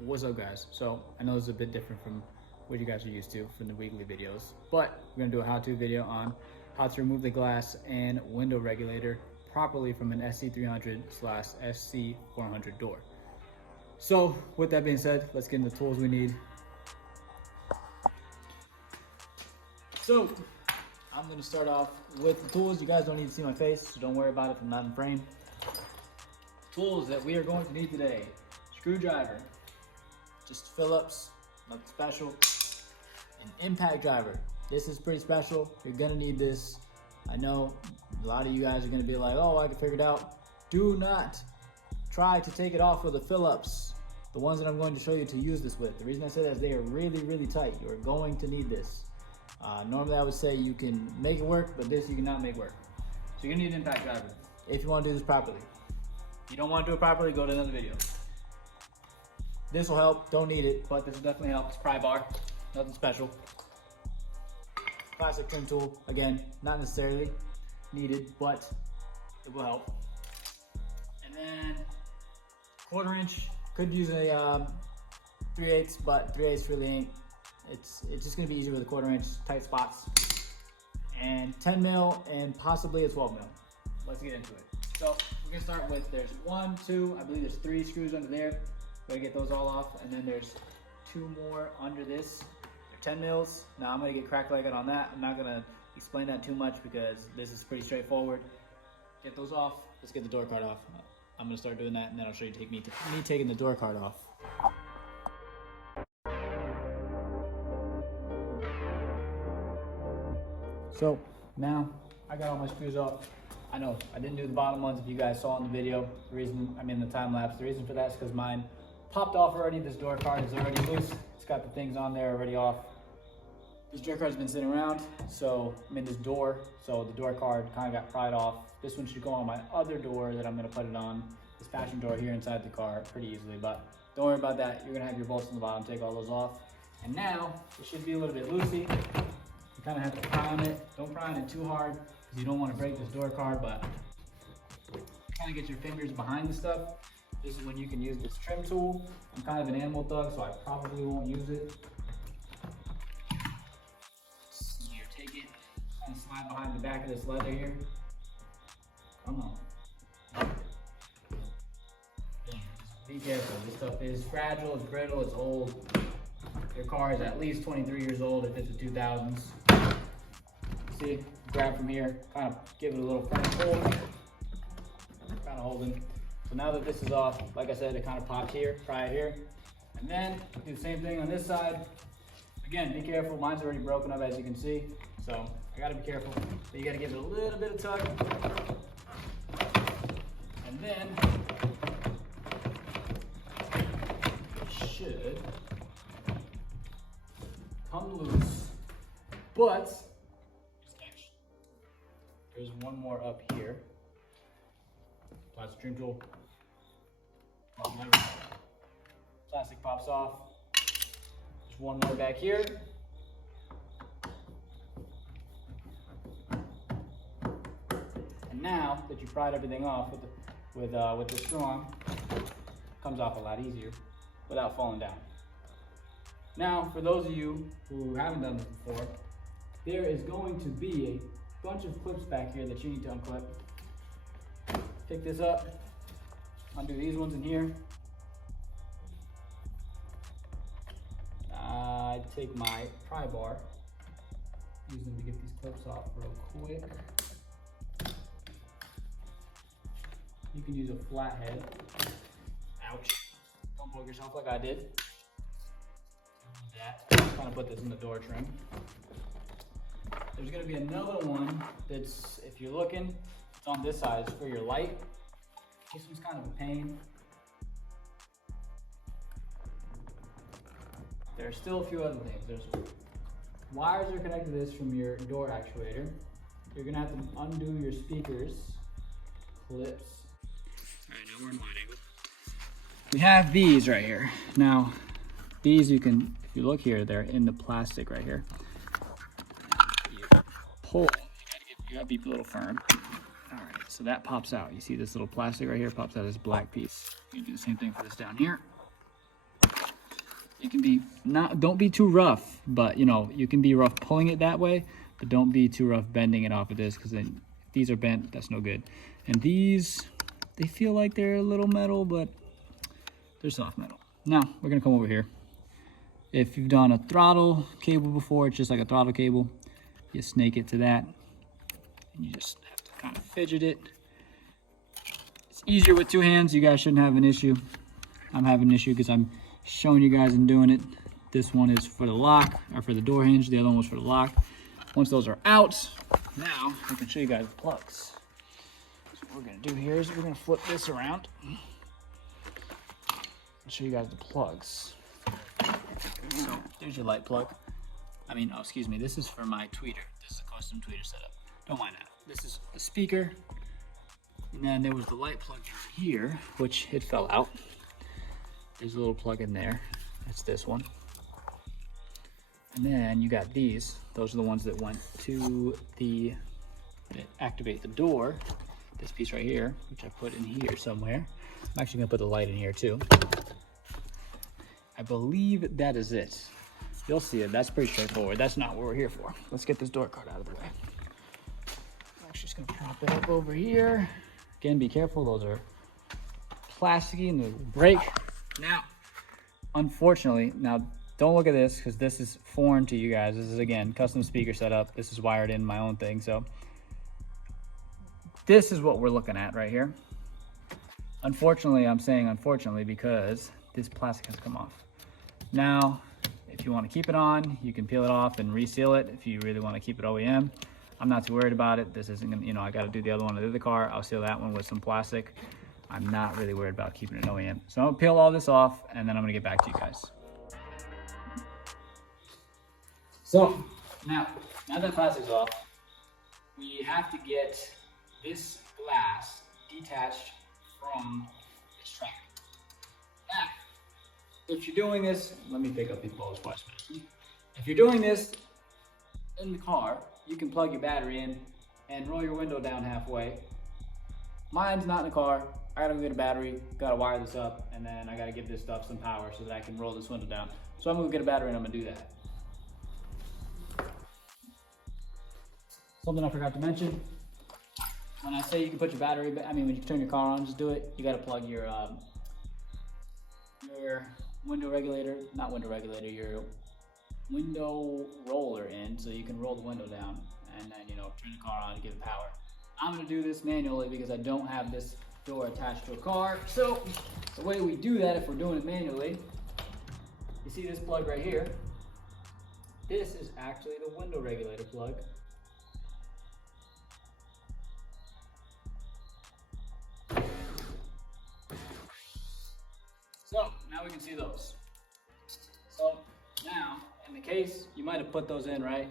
What's up, guys? So I know this is a bit different from what you guys are used to from the weekly videos, but we're gonna do a how-to video on how to remove the glass and window regulator properly from an SC300/SC400 door. So with that being said, let's get into the tools we need. So I'm gonna start off with the tools. You guys don't need to see my face, so don't worry about it if I'm not in frame. Tools that we are going to need today: screwdriver, just Phillips, nothing special. An impact driver. This is pretty special. You're gonna need this. I know a lot of you guys are gonna be like, oh, I can figure it out. Do not try to take it off with a Phillips. The ones that I'm going to show you to use this with. The reason I say that is they are really, really tight. You're going to need this. Normally I would say you can make it work, but this you cannot make work. So you're gonna need an impact driver if you want to do this properly. If you don't want to do it properly, go to another video. This will help, don't need it, but this will definitely help. It's pry bar, nothing special. Plastic trim tool, again, not necessarily needed, but it will help. And then 1/4 inch, could use a 3/8, but 3/8 really ain't. It's just gonna be easier with a 1/4 inch, tight spots. And 10 mil and possibly a 12 mil. Let's get into it. So we're gonna start with, there's 1, 2, I believe there's 3 screws under there. We're gonna get those all off, and then there's 2 more under this. They're 10 mils. Now I'm gonna get crack-legged on that. I'm not gonna explain that too much because this is pretty straightforward. Get those off. Let's get the door card off. I'm gonna start doing that, and then I'll show you me taking the door card off. So now I got all my screws off. I know I didn't do the bottom ones if you guys saw in the video. The reason, I mean the time lapse, the reason for that is because mine popped off already. This door card is already loose. It's got the things on there already off. This door card's been sitting around, so this door, so the door card kind of got pried off. This one should go on my other door that I'm gonna put it on, this passenger door here inside the car pretty easily, but don't worry about that. You're gonna have your bolts on the bottom, take all those off. And now it should be a little bit loosey. You kind of have to pry on it. Don't pry on it too hard because you don't want to break this door card, but kind of get your fingers behind the stuff. This is when you can use this trim tool. I'm kind of an animal thug, so I probably won't use it. Here, take it, kind of slide behind the back of this leather here. Come on. Be careful, this stuff is fragile, it's brittle, it's old. Your car is at least 23 years old if it's a 2000s. See, grab from here, kind of give it a little firm hold. Kind of holding. So now that this is off, like I said, it kind of pops here, pry it here. And then do the same thing on this side. Again, be careful, mine's already broken up as you can see. So I gotta be careful. But you gotta give it a little bit of tug. And then it should come loose, but there's one more up here. Plastic trim tool. Plastic pops off. There's one more back here. And now that you pried everything off with the screw on, it comes off a lot easier without falling down. Now, for those of you who haven't done this before, there is going to be a bunch of clips back here that you need to unclip. Pick this up, undo these ones in here. I take my pry bar, use them to get these clips off real quick. You can use a flathead. Ouch. Don't poke yourself like I did. I'm trying to put this in the door trim. There's gonna be another one that's, if you're looking, it's on this side, it's for your light. This one's kind of a pain. There are still a few other things. There's wires are connected to this from your door actuator. You're gonna have to undo your speakers, clips. All right, now we're in wide angle. We have these right here. Now, these you can, if you look here, they're in the plastic right here. You pull, you gotta be a little firm. All right, so that pops out. You see this little plastic right here pops out, this black piece. You can do the same thing for this down here. You can be don't be too rough, but you know, you can be rough pulling it that way, but don't be too rough bending it off of this, because then if these are bent, that's no good. And these, they feel like they're a little metal, but they're soft metal. Now we're gonna come over here. If you've done a throttle cable before, it's just like a throttle cable. You snake it to that, and you just have to kind of fidget it. It's easier with two hands. You guys shouldn't have an issue. I'm having an issue because I'm showing you guys and doing it. This one is for the lock, or for the door hinge. The other one was for the lock. Once those are out, now I can show you guys the plugs. So what we're gonna do here is we're gonna flip this around and show you guys the plugs. So there's your light plug. I mean, oh, excuse me, this is for my tweeter. This is a custom tweeter setup. Don't mind that. This is the speaker. And then there was the light plug down here, which it fell out. There's a little plug in there. That's this one. And then you got these. Those are the ones that went to that activate the door. This piece right here, which I put in here somewhere. I'm actually gonna put the light in here too. I believe that is it. You'll see it. That's pretty straightforward. That's not what we're here for. Let's get this door card out of the way. I'm actually just gonna prop it up over here. Again, be careful. Those are plasticky and they'll break. Now, unfortunately, don't look at this because this is foreign to you guys. This is, again, custom speaker setup. This is wired in my own thing. So this is what we're looking at right here. Unfortunately, I'm saying unfortunately because this plastic has come off. Now, if you want to keep it on, you can peel it off and reseal it if you really want to keep it OEM. I'm not too worried about it. This isn't gonna, you know, I got to do the other one to the car. I'll seal that one with some plastic. I'm not really worried about keeping it OEM. So I'm gonna peel all this off and then I'm gonna get back to you guys. So now that plastic's off, we have to get this glass detached from this track. Now, if you're doing this, let me pick up these balls twice. If you're doing this in the car, you can plug your battery in and roll your window down halfway. Mine's not in the car. I gotta go get a battery, gotta wire this up, and then I gotta give this stuff some power so that I can roll this window down. So I'm gonna get a battery and I'm gonna do that. Something I forgot to mention. When I say you can put your battery, when you turn your car on, just do it. You gotta plug your window regulator, not window regulator, your window roller in so you can roll the window down and then, you know, turn the car on and give it power. I'm gonna do this manually because I don't have this door attached to a car. So the way we do that, if we're doing it manually, you see this plug right here. This is actually the window regulator plug. So now we can see those. So now, in the case, you might have put those in, right?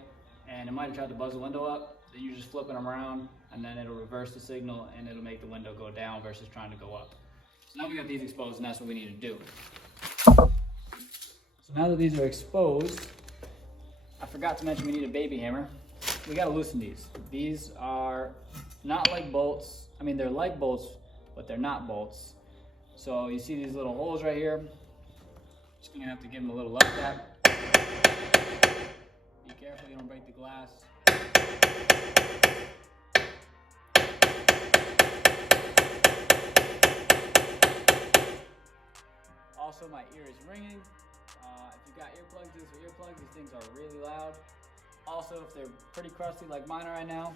And it might have tried to buzz the window up. Then you're just flipping them around and then it'll reverse the signal and it'll make the window go down versus trying to go up. So now we got these exposed and that's what we need to do. So now that these are exposed, I forgot to mention we need a baby hammer. We gotta loosen these. These are not like bolts. I mean, they're like bolts, but they're not bolts. So you see these little holes right here. Just gonna have to give them a little left tap. Be careful you don't break the glass. Also, my ear is ringing. If you've got earplugs, these are earplugs. These things are really loud. Also, if they're pretty crusty like mine are right now,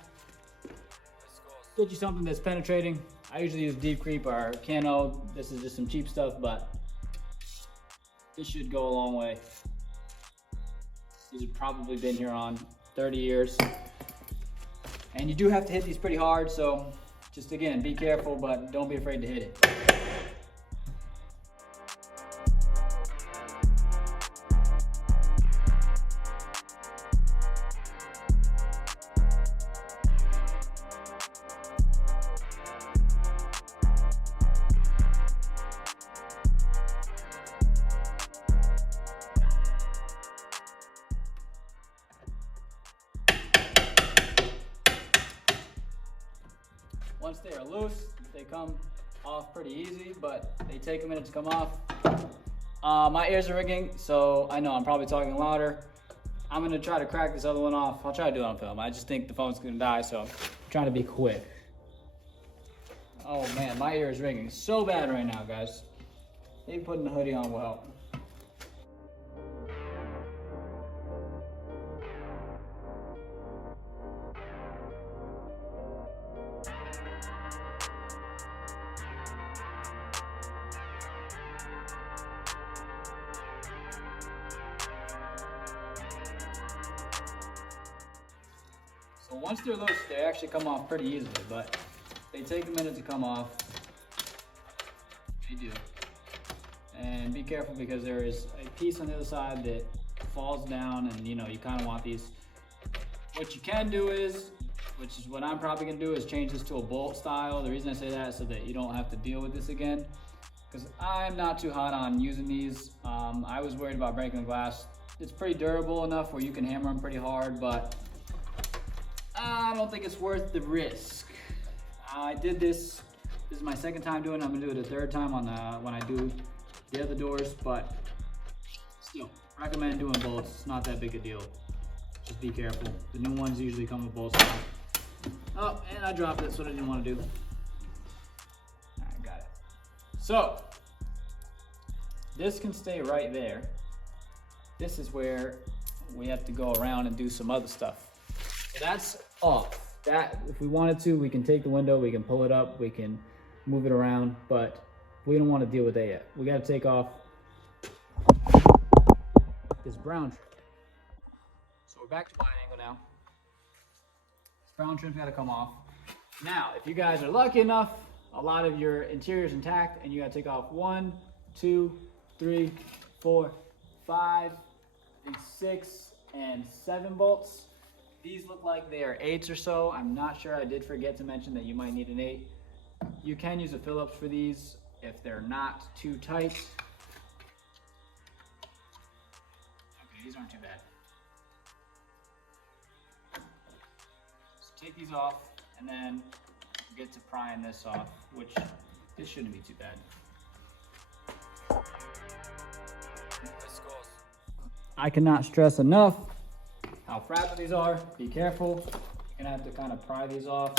get you something that's penetrating. I usually use Deep Creep or Cano. This is just some cheap stuff, but this should go a long way. These have probably been here on 30 years. And you do have to hit these pretty hard, so just again, be careful, but don't be afraid to hit it. Once they are loose, they come off pretty easy, but they take a minute to come off. My ears are ringing, so I know I'm probably talking louder. I'm gonna try to crack this other one off. I'll try to do it on film. I just think the phone's gonna die, so I'm trying to be quick. Oh man, my ear is ringing so bad right now, guys. Maybe putting the hoodie on will help. So once they're loose, they actually come off pretty easily, but they take a minute to come off. They do. And be careful because there is a piece on the other side that falls down, and you know, you kind of want these. What you can do is, which is what I'm probably gonna do, is change this to a bolt style. The reason I say that is so that you don't have to deal with this again, because I'm not too hot on using these. I was worried about breaking the glass. It's pretty durable enough where you can hammer them pretty hard, but I don't think it's worth the risk. I did this. This is my second time doing it. I'm gonna do it a third time on when I do the other doors, but still recommend doing bolts. It's not that big a deal. Just be careful. The new ones usually come with bolts now. Oh, and I dropped it. That's what I didn't want to do. All right, got it. So this can stay right there. This is where we have to go around and do some other stuff. So that's off. That, if we wanted to, we can take the window, we can pull it up, we can move it around, but we don't want to deal with that yet. We got to take off this brown trim. So we're back to wide angle now. This brown trim's got to come off. Now, if you guys are lucky enough, a lot of your interior is intact, and you got to take off 1, 2, 3, 4, 5, 6, and 7 bolts. These look like they are 8s or so. I'm not sure. I did forget to mention that you might need an 8. You can use a Phillips for these if they're not too tight. Okay, these aren't too bad. So take these off and then get to prying this off, which this shouldn't be too bad. I cannot stress enough how fragile these are. Be careful. You're gonna have to kind of pry these off.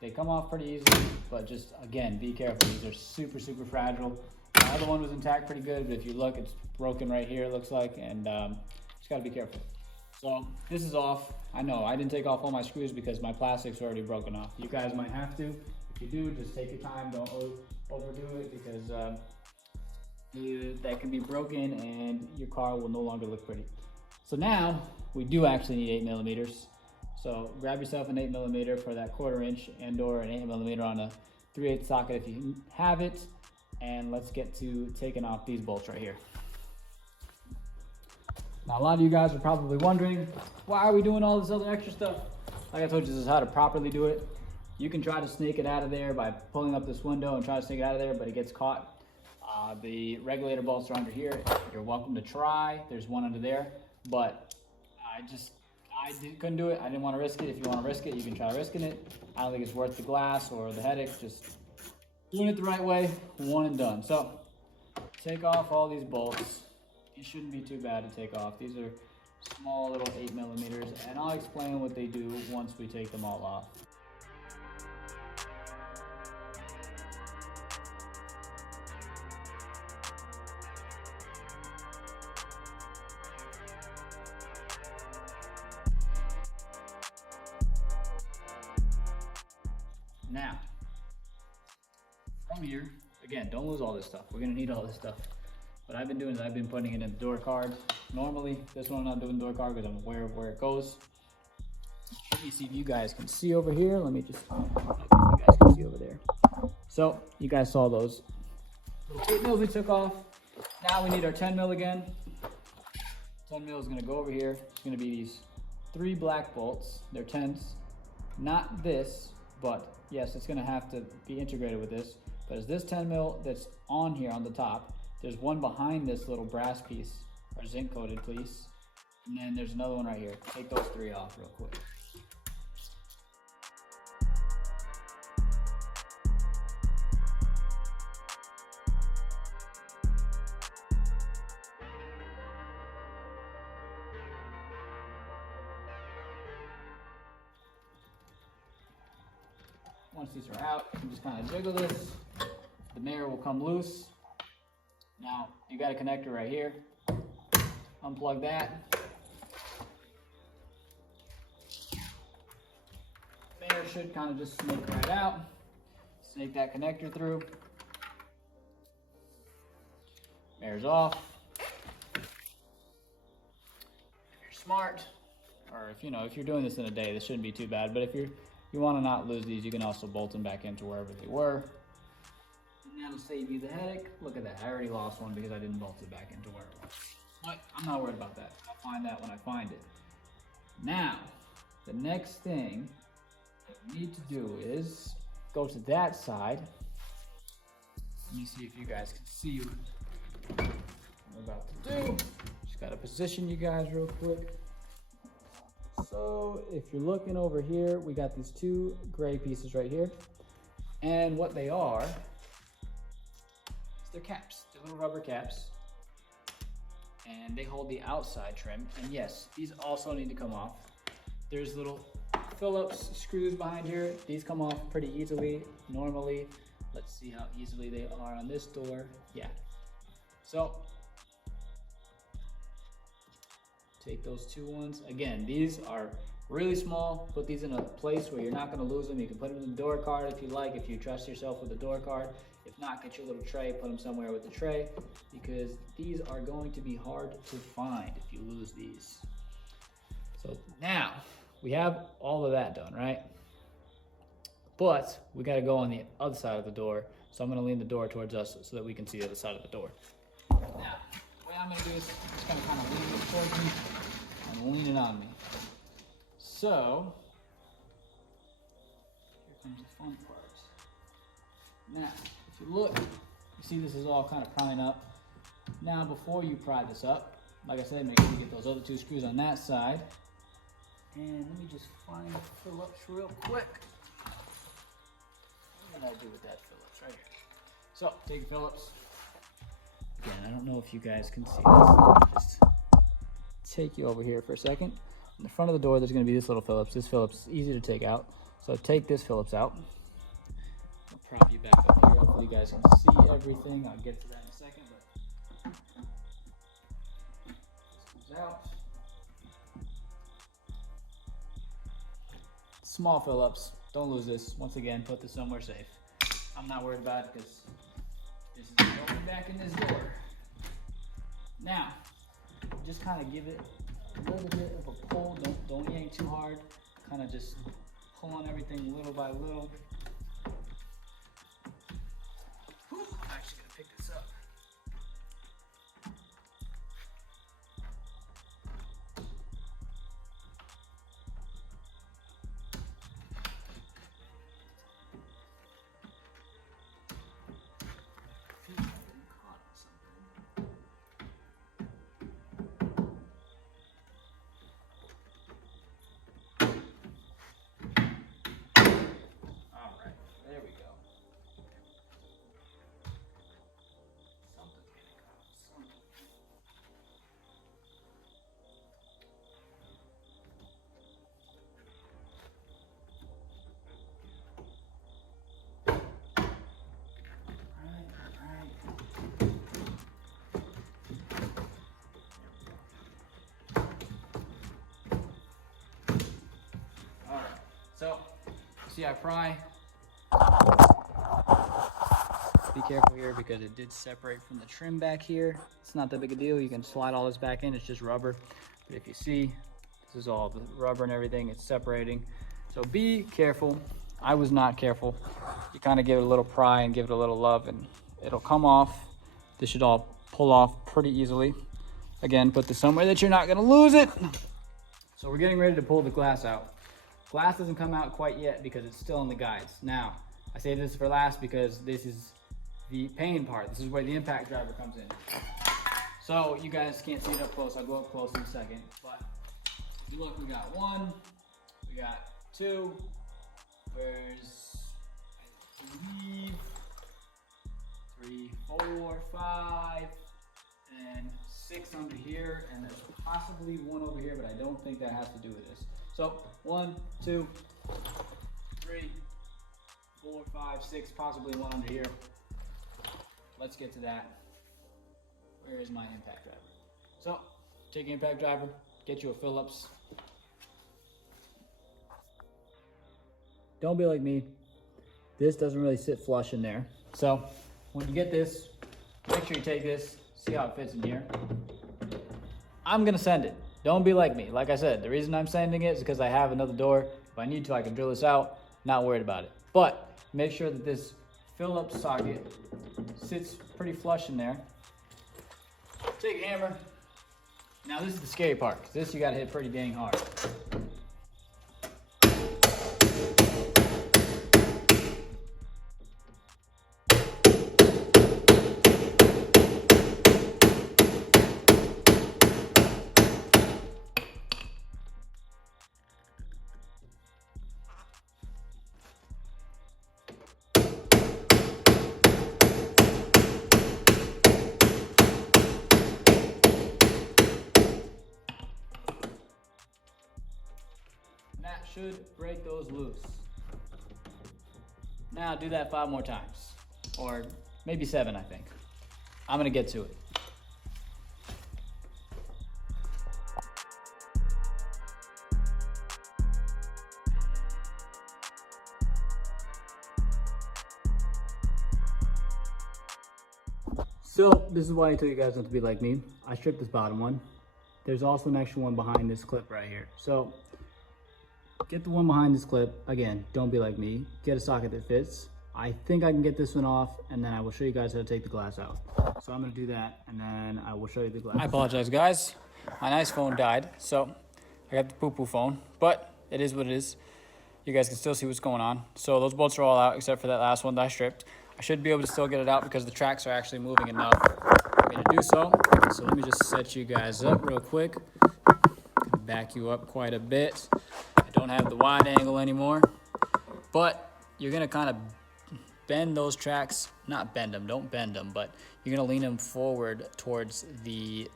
They come off pretty easily, but just again, be careful. These are super, super fragile. The other one was intact pretty good, but if you look, it's broken right here, it looks like, and just gotta be careful. So this is off. I know I didn't take off all my screws because my plastic's already broken off. You guys might have to. If you do, just take your time. Don't overdo it because that can be broken and your car will no longer look pretty. So now we do actually need 8 millimeters. So grab yourself an 8 millimeter for that 1/4 inch and or an 8 millimeter on a 3/8 socket if you have it. And let's get to taking off these bolts right here. Now a lot of you guys are probably wondering, why are we doing all this other extra stuff? Like I told you, this is how to properly do it. You can try to snake it out of there by pulling up this window and try to snake it out of there, but it gets caught. The regulator bolts are under here. You're welcome to try. There's one under there, but I couldn't do it. I didn't want to risk it. If you want to risk it, you can try risking it. I don't think it's worth the glass or the headache. Just doing it the right way, one and done. So take off all these bolts. It shouldn't be too bad to take off. These are small little 8 millimeters, and I'll explain what they do once we take them all off. Now, from here, again, don't lose all this stuff. We're gonna need all this stuff. What I've been doing is I've been putting it in the door card. Normally, this one I'm not doing door card because I'm aware of where it goes. Let me see if you guys can see over here. Let me just, okay, you guys can see over there. So, you guys saw those little 8 mils we took off. Now we need our 10 mil again. 10 mil is gonna go over here. It's gonna be these 3 black bolts. They're 10s. Not this, but yes, it's gonna have to be integrated with this. But it's this 10 mil that's on here on the top. There's one behind this little brass piece, or zinc coated, please. And then there's another one right here. Take those 3 off real quick. once these are out, you can just kind of jiggle this. The mirror will come loose. Now, you got a connector right here. Unplug that. Mirror should kind of just snake right out. Snake that connector through. Mirror's off. If you're smart, or if you're doing this in a day, this shouldn't be too bad. But if you want to not lose these, you can also bolt them back into wherever they were. And that'll save you the headache. Look at that, I already lost one because I didn't bolt it back into where it was. But I'm not worried about that. I'll find that when I find it. Now, the next thing that we need to do is go to that side. Let me see if you guys can see what I'm about to do. Just gotta position you guys real quick. So if you're looking over here, we got these two gray pieces right here. And what they are, is they're caps. They're little rubber caps. And they hold the outside trim. And yes, these also need to come off. There's little Phillips screws behind here. These come off pretty easily, normally. Let's see how easily they are on this door. Yeah. So, take those two ones. Again, these are really small. Put these in a place where you're not gonna lose them. You can put them in the door card if you like, if you trust yourself with the door card. If not, get your little tray, put them somewhere with the tray, because these are going to be hard to find if you lose these. So now, we have all of that done, right? But we gotta go on the other side of the door. So I'm gonna lean the door towards us so that we can see the other side of the door. Now, what I'm gonna do is I'm just gonna kind of lean this towards me and lean it on me. So, here comes the fun part. Now, if you look, you see this is all kind of prying up. Now, before you pry this up, like I said, make sure you get those other two screws on that side. And let me just find the Phillips real quick. What did I do with that Phillips? Right here. So, take the Phillips. Again, I don't know if you guys can see this. Just take you over here for a second. In the front of the door, there's going to be this little Phillips. This Phillips is easy to take out. So take this Phillips out. I'll prop you back up here. Hopefully you guys can see everything. I'll get to that in a second. But this comes out. Small Phillips. Don't lose this. Once again, put this somewhere safe. I'm not worried about it because this is going back in this door. Now, just kind of give it a little bit of a pull. Don't yank too hard. Kind of just pull on everything little by little. Whew, I'm actually gonna pick this up. So, see I pry. Be careful here because it did separate from the trim back here. It's not that big a deal. You can slide all this back in. It's just rubber. But if you see, this is all the rubber and everything. It's separating. So be careful. I was not careful. You kind of give it a little pry and give it a little love and it'll come off. This should all pull off pretty easily. Again, put this somewhere that you're not gonna lose it. So we're getting ready to pull the glass out. Glass doesn't come out quite yet because it's still in the guides. Now, I say this for last because this is the pain part. This is where the impact driver comes in. So you guys can't see it up close. I'll go up close in a second. But if you look, we got 1, we got 2, there's, I believe, 3, 4, 5, and 6 under here, and there's possibly 1 over here, but I don't think that has to do with this. So 1, 2, 3, 4, 5, 6, possibly one under here. Let's get to that. Where is my impact driver? So, take your impact driver, get you a Phillips. Don't be like me. This doesn't really sit flush in there. So, when you get this, make sure you take this, see how it fits in here. I'm gonna send it. Don't be like me. Like I said, the reason I'm sending it is because I have another door. If I need to, I can drill this out. Not worried about it. But make sure that this Phillips socket sits pretty flush in there. Take a hammer. Now this is the scary part, because this you gotta hit pretty dang hard. That should break those loose. Now do that 5 more times, or maybe 7, I think. I'm gonna get to it. So this is why I tell you guys not to be like me. I stripped this bottom one. There's also an extra one behind this clip right here. So get the one behind this clip. Again, don't be like me. Get a socket that fits. I think I can get this one off, and then I will show you guys how to take the glass out. So I'm gonna do that, and then I will show you the glass. I apologize, guys. My nice phone died, so I got the poo-poo phone, but it is what it is. You guys can still see what's going on. So those bolts are all out, except for that last one that I stripped. I should be able to still get it out because the tracks are actually moving enough for me to do so. So let me just set you guys up real quick. Back you up quite a bit. I don't have the wide angle anymore, but you're gonna kind of bend those tracks, not bend them, don't bend them, but you're gonna lean them forward towards the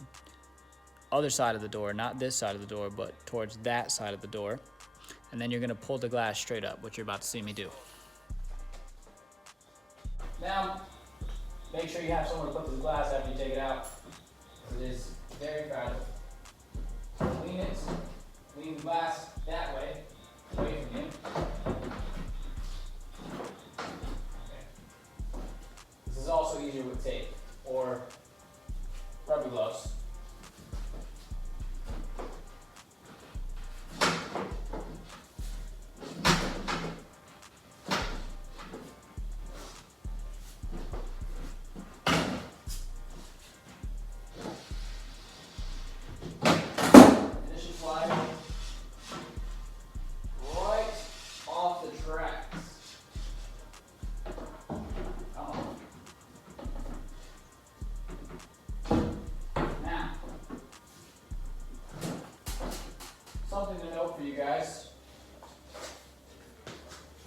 other side of the door, not this side of the door, but towards that side of the door. And then you're gonna pull the glass straight up, which you're about to see me do. Now, make sure you have somewhere to put this glass after you take it out. It is very fragile. Lean it, lean the glass that way, away from you. Okay. This is also easier with tape or rubber gloves. Something to note for you guys.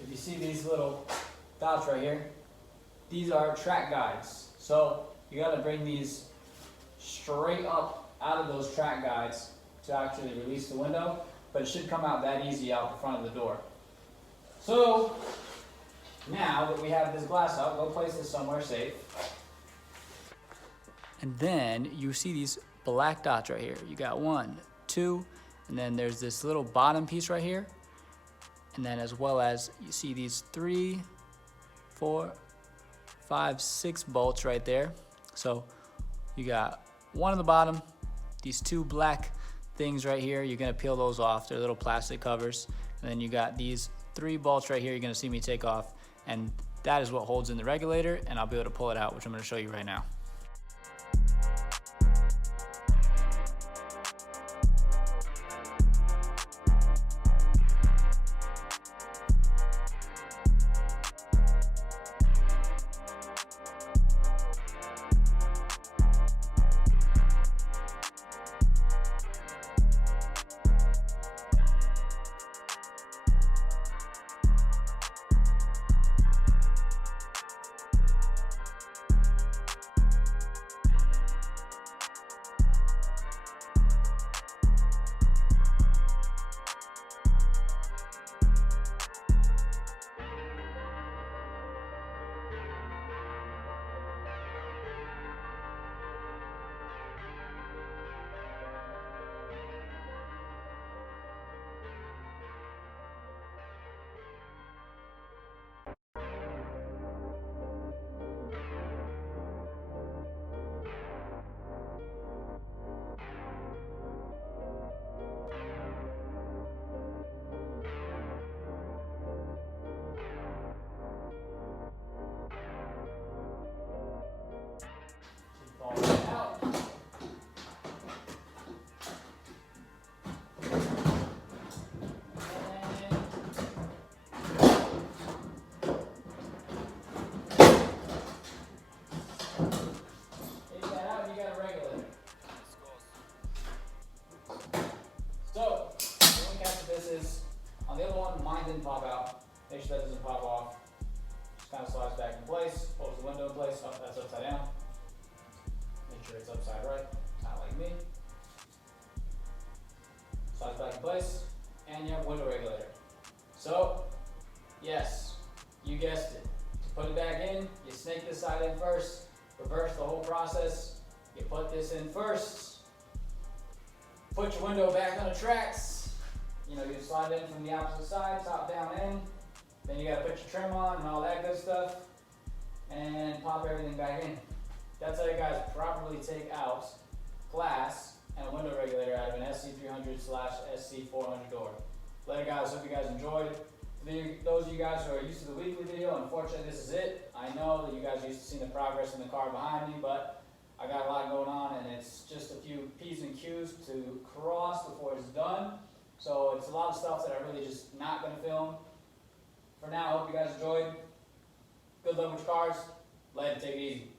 If you see these little dots right here, these are track guides. So you gotta bring these straight up out of those track guides to actually release the window, but it should come out that easy out the front of the door. So now that we have this glass out, go place this somewhere safe. And then you see these black dots right here. You got 1, 2, and then there's this little bottom piece right here. And then as well as you see these 3, 4, 5, 6 bolts right there. So you got 1 on the bottom, these 2 black things right here. You're gonna peel those off. They're little plastic covers. And then you got these 3 bolts right here. You're gonna see me take off. And that is what holds in the regulator. And I'll be able to pull it out, which I'm gonna show you right now. upside right, kind of like me. Slides back in place, and you have window regulator. So, yes, you guessed it. To put it back in, you snake this side in first, reverse the whole process. You put this in first, put your window back on the tracks. You know, you slide in from the opposite side, top down in. Then you gotta put your trim on and all that good stuff, and pop everything back in. That's how you guys properly take out glass and a window regulator out of an SC300/SC400 door. Later guys, hope you guys enjoyed. For those of you guys who are used to the weekly video, unfortunately this is it. I know that you guys are used to seeing the progress in the car behind me, but I got a lot going on and it's just a few P's and Q's to cross before it's done. So it's a lot of stuff that I'm really just not gonna film. For now, I hope you guys enjoyed. Good luck with your cars. Later, take it easy.